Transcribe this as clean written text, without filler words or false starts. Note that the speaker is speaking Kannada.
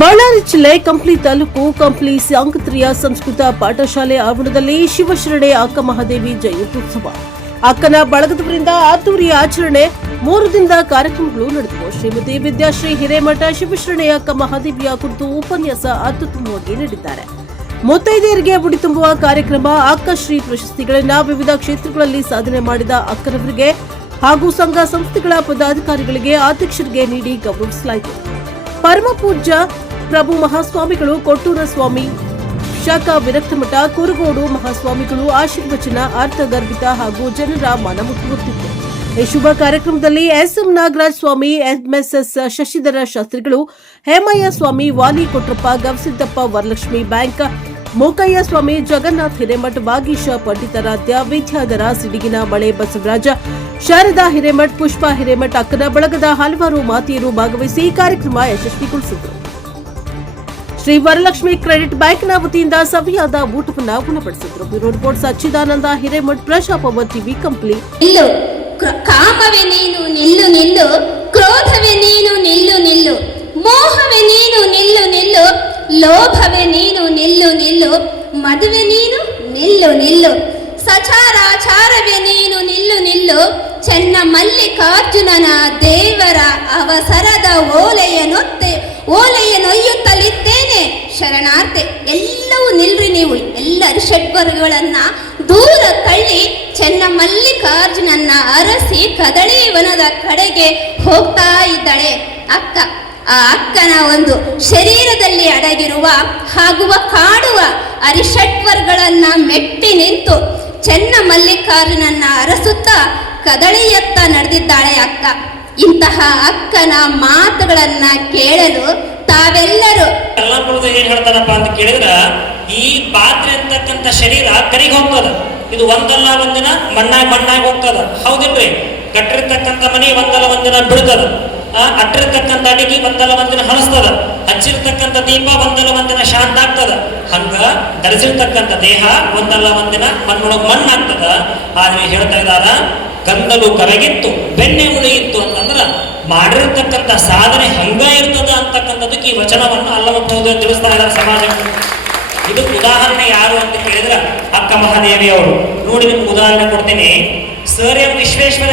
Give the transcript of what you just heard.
ಬಳ್ಳಾರಿ ಜಿಲ್ಲೆ ಕಂಪ್ಲಿ ತಾಲೂಕು ಕಂಪ್ಲಿ ಸಾಂಕತ್ರಿಯ ಸಂಸ್ಕೃತ ಪಾಠಶಾಲೆ ಆವರಣದಲ್ಲಿ ಶಿವಶರಣೆ ಅಕ್ಕ ಮಹಾದೇವಿ ಜಯಂತ್ಯುತ್ಸವ. ಅಕ್ಕನ ಬಳಗದವರಿಂದ ಅದ್ದೂರಿ ಆಚರಣೆ. 3 ದಿನದ ಕಾರ್ಯಕ್ರಮಗಳು ನಡೆದವು. ಶ್ರೀಮತಿ ವಿದ್ಯಾಶ್ರೀ ಹಿರೇಮಠ ಶಿವಶರಣೆ ಅಕ್ಕ ಮಹಾದೇವಿಯ ಕುರಿತು ಉಪನ್ಯಾಸ ಅತ್ಯುತ್ತಮವಾಗಿ ನೀಡಿದ್ದಾರೆ. ಮುತ್ತೈದೆಯರಿಗೆ ಉಡಿ ತುಂಬುವ ಕಾರ್ಯಕ್ರಮ. ಅಕ್ಕಶ್ರೀ ಪ್ರಶಸ್ತಿಗಳನ್ನು ವಿವಿಧ ಕ್ಷೇತ್ರಗಳಲ್ಲಿ ಸಾಧನೆ ಮಾಡಿದ ಅಕ್ಕನವರಿಗೆ ಹಾಗೂ ಸಂಘ ಸಂಸ್ಥೆಗಳ ಪದಾಧಿಕಾರಿಗಳಿಗೆ ಅಧ್ಯಕ್ಷರಿಗೆ ನೀಡಿ ಗೌರವಿಸಲಾಯಿತು. ಪರಮ ಪೂಜ್ಯ ಪ್ರಭು ಮಹಾಸ್ವಾಮಿಗಳು, ಕೊಟ್ಟೂರ ಸ್ವಾಮಿ ಶಾಖಾ ವಿರಕ್ತಮಠ, ಕುರುಗೋಡು ಮಹಾಸ್ವಾಮಿಗಳು ಆಶೀರ್ವಚನ ಅರ್ಥಗರ್ಭಿತ ಹಾಗೂ ಜನರ ಮನಮುಟ್ಟುತ್ತಿತ್ತು. ಈ ಶುಭ ಕಾರ್ಯಕ್ರಮದಲ್ಲಿ ಎಸ್ಎಂ ನಾಗರಾಜ್ ಸ್ವಾಮಿ, ಎಂಎಸ್ಎಸ್ ಶಶಿಧರ ಶಾಸ್ತ್ರಿಗಳು, ಹೇಮಯ್ಯ ಸ್ವಾಮಿ, ವಾಲಿ ಕೊಟ್ರಪ್ಪ, ಗವಿಸಿದ್ದಪ್ಪ, ವರಲಕ್ಷ್ಮಿ ಬ್ಯಾಂಕ್, ಮೂಕಯ್ಯ ಸ್ವಾಮಿ, ಜಗನ್ನಾಥ್ ಹಿರೇಮಠ್, ವಾಗೀಶ ಪಂಡಿತಾರಾಧ್ಯ, ವಿದ್ಯಾಧರ, ಸಿಡಿಗಿನ ಮಳೆ ಬಸವರಾಜ, ಶಾರದಾ ಹಿರೇಮಠ್, ಪುಷ್ಪಾ ಹಿರೇಮಠ್, ಅಕ್ಕನ ಬಳಗದ ಹಲವಾರು ಮಾತೆಯರು ಭಾಗವಹಿಸಿ ಕಾರ್ಯಕ್ರಮ ಯಶಸ್ವಿಗೊಳಿಸಿದರು. ಶ್ರೀ ವರಲಕ್ಷ್ಮಿ ಕ್ರೆಡಿಟ್ ಬ್ಯಾಂಕ್ನ ವತಿಯಿಂದ ಸವಿಯಾದ ಊಟವನ್ನು ಉಣಬಡಿಸಿದರು. ಬ್ಯೂರೋ ರಿಪೋರ್ಟ್ ಸಚ್ಚಿದಾನಂದ ಹಿರೇಮಠ್, ಪ್ರಜಾಪವ ಟಿವಿ ಕಂಪ್ಲಿ. ಕಾಮವೇ ನೀನು ನಿಲ್ಲು ನಿಲ್ಲು, ಕ್ರೋಧವೇ ನೀನು ನಿಲ್ಲು ನಿಲ್ಲು, ಮೋಹವೇ ನೀನು ನಿಲ್ಲು ನಿಲ್ಲು, ಲೋಭವೇ ನೀನು ನಿಲ್ಲು ನಿಲ್ಲು, ಮದುವೆ ನೀನು ನಿಲ್ಲು ನಿಲ್ಲು, ಸಚಾರಾಚಾರವೇ ನೀನು ನಿಲ್ಲು ನಿಲ್ಲು, ಚೆನ್ನ ಮಲ್ಲಿಕಾರ್ಜುನನ ದೇವರ ಅವಸರದ ಓಲೆಯನ್ನೊಯ್ಯುತ್ತಲಿದ್ದೇನೆ ಶರಣಾರ್ಥೆ. ಎಲ್ಲವೂ ನಿಲ್ರಿ ನೀವು. ಎಲ್ಲ ಷಡ್ವರ್ಗಗಳನ್ನ ದೂರ ತಳ್ಳಿ ಚೆನ್ನ ಮಲ್ಲಿಕಾರ್ಜುನನ್ನ ಅರಸಿ ಕದಳೀವನದ ಕಡೆಗೆ ಹೋಗ್ತಾ ಇದ್ದಾಳೆ ಅಕ್ಕ. ಆ ಅಕ್ಕನ ಒಂದು ಶರೀರದಲ್ಲಿ ಅಡಗಿರುವ ಹಾಗುವ ಕಾಡುವ ಅರಿಷಡ್ವರ್ಗಳನ್ನ ಮೆಟ್ಟಿ ನಿಂತು ಚೆನ್ನ ಮಲ್ಲಿಕಾರ್ಜುನನ್ನ ಅರಸುತ್ತಾ ಕದಳಿಯತ್ತ ನಡೆದಿದ್ದಾಳೆ ಅಕ್ಕ. ಇಂತಹ ಅಕ್ಕನ ಮಾತುಗಳನ್ನ ಕೇಳಲು ತಾವೆಲ್ಲರೂ ಏನ್ ಹೇಳ್ತಾರಪ್ಪ ಅಂತ ಕೇಳಿದ್ರ, ಈ ಪಾತ್ರೆ ಅಂತಕ್ಕಂಥ ಶರೀರ ಕರಿಗೆ ಹೋಗ್ತದ. ಇದು ಒಂದಲ್ಲ ಒಂದಿನ ಮಣ್ಣಾಗಿ ಹೋಗ್ತದ. ಹೌದಿಲ್ರಿ? ಕಟ್ಟಿರ್ತಕ್ಕಂಥ ಮನೆ ಒಂದಲ್ಲ ಒಂದಿನ ಬಿಡ್ತದ. ಅಟ್ಟಿರ್ತಕ್ಕಂಥ ಅಡಿಗೆ ಒಂದಲ್ಲ ಒಂದಿನ ಹಳಸ್ತದ. ಹಚ್ಚಿರ್ತಕ್ಕಂಥ ದೀಪ ಒಂದಲ್ಲ ಒಂದಿನ ಶಾಂತ ಆಗ್ತದ. ಹಂಗ ಧರಿಸಿರ್ತಕ್ಕಂಥ ದೇಹ ಒಂದಲ್ಲ ಒಂದಿನ ಮಣ್ಣೊಳಗೆ ಮಣ್ಣಾಗ್ತದ. ಆದ್ರೆ ಹೇಳ್ತಾ ಇದ್ದಾರ, ಗಂದಲು ಕರಗಿತ್ತು ಬೆಣ್ಣೆ ಉಳಿಯಿತ್ತು ಅಂತಂದ್ರ ಮಾಡಿರ್ತಕ್ಕಂಥ ಸಾಧನೆ ಹಂಗ ಇರ್ತದ ಅಂತಕ್ಕಂಥದಕ್ಕೆ ಈ ವಚನವನ್ನು ಅಲ್ಲಮಪ್ಪ ತಿಳಿಸ್ತಾ ಇದ್ದಾರೆ ಸಮಾಜಕ್ಕೆ. ಇದು ಉದಾಹರಣೆ ಯಾರು ಅಂತ ಕೇಳಿದ್ರ ಅಕ್ಕ ಮಹಾದೇವಿ ಅವರು. ನೋಡಿ, ನಿಮ್ಗೆ ಉದಾಹರಣೆ ಕೊಡ್ತೀನಿ. Sir M Vishweshwar